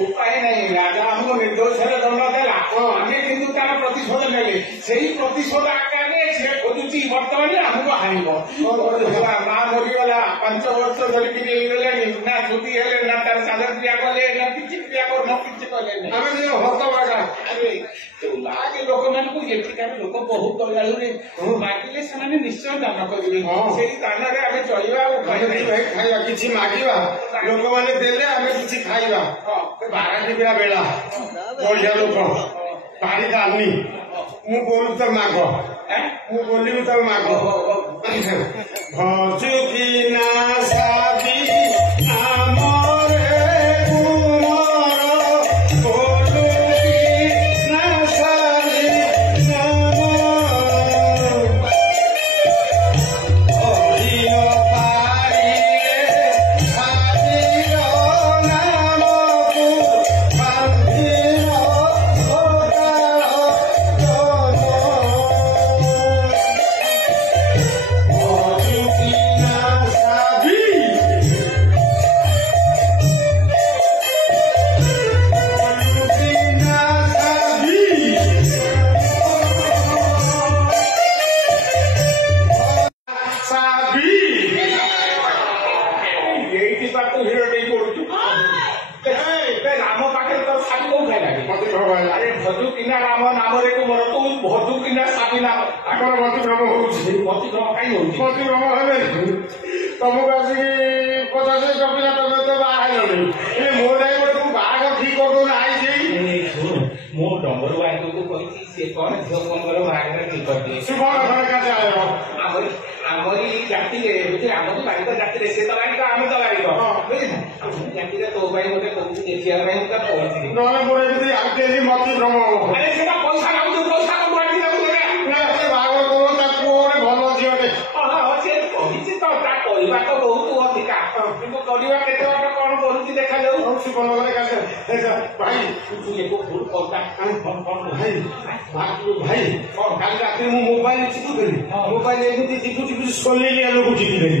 उपाय नहीं राजा हमको निर्दोष दंड देला आम किंतु तार प्रतिशोध नेले से प्रतिशोध आकार से खोजुची बर्तमान आमको हाणिब माँ मरीगला 5 वर्ष धरिकी ना छुट्टी हेले ना तार साध क्रिया कले ना किसी क्रिया कर न किसी कले हत बागा लागे लोक मान लोक बहुत गलालू मागिले से निश्चय दान करेंगे से दान आम चलवा खाଇବା କିଛି ମାଗିବା ଲୋକମାନେ ଦେଲେ ଆମେ କିଛି ଖାଇବା ବାରାଟି ବେଳା ବଢିଆ ଲୋକ ଭାରି ଦାମୀ ମୁଁ ବୋଲୁ ତ ମାଗ ମୁଁ ବୋଲିବି ତ ମାଗ ଭଜୁ କି ନା ସାବି राम पाखे तो साबी कौन खाई अरे भजु किना राम नाम रे मोर तो भजु किना साबी नाम आकर मति भ्रम होउछि मति भ्रम काई होउछि मति भ्रम हेबे तुमको आसी 50 कपिला तमे तो बाहर नहीं ए मोर नाही मोर तू बाग ठीक कर दो नाही जेई मो डंबर वाई तो कहिछि से कोन झो कोन करो बाग ठीक कर दे से कोन घर का जायो आमरी जाति रे बुझे आमको बाई तो जाति रे से तो बाई तो आम तो बाई तो जाति रे तो बाई मोटे कहछि देखिया बाई तो कहछि नले मोरे बिदि आकेली मति भ्रम अरे सेटा पैसा लागु तो पैसा को बाडी लागु ना से बाग को ता कोरे भलो जियोटे हां से कहिछि तो ता कहिबा तो बहुत अधिका किंतु करिवा केते बार कोन बोलुछि देखा जाऊ होछि कोन करे का भाई तू एको फुल करता फोन भाई भाई और काल रात मु मोबाइल चिकु देली मोबाइल एमिति चिकु चिकु सोलेली लोक चिकु देली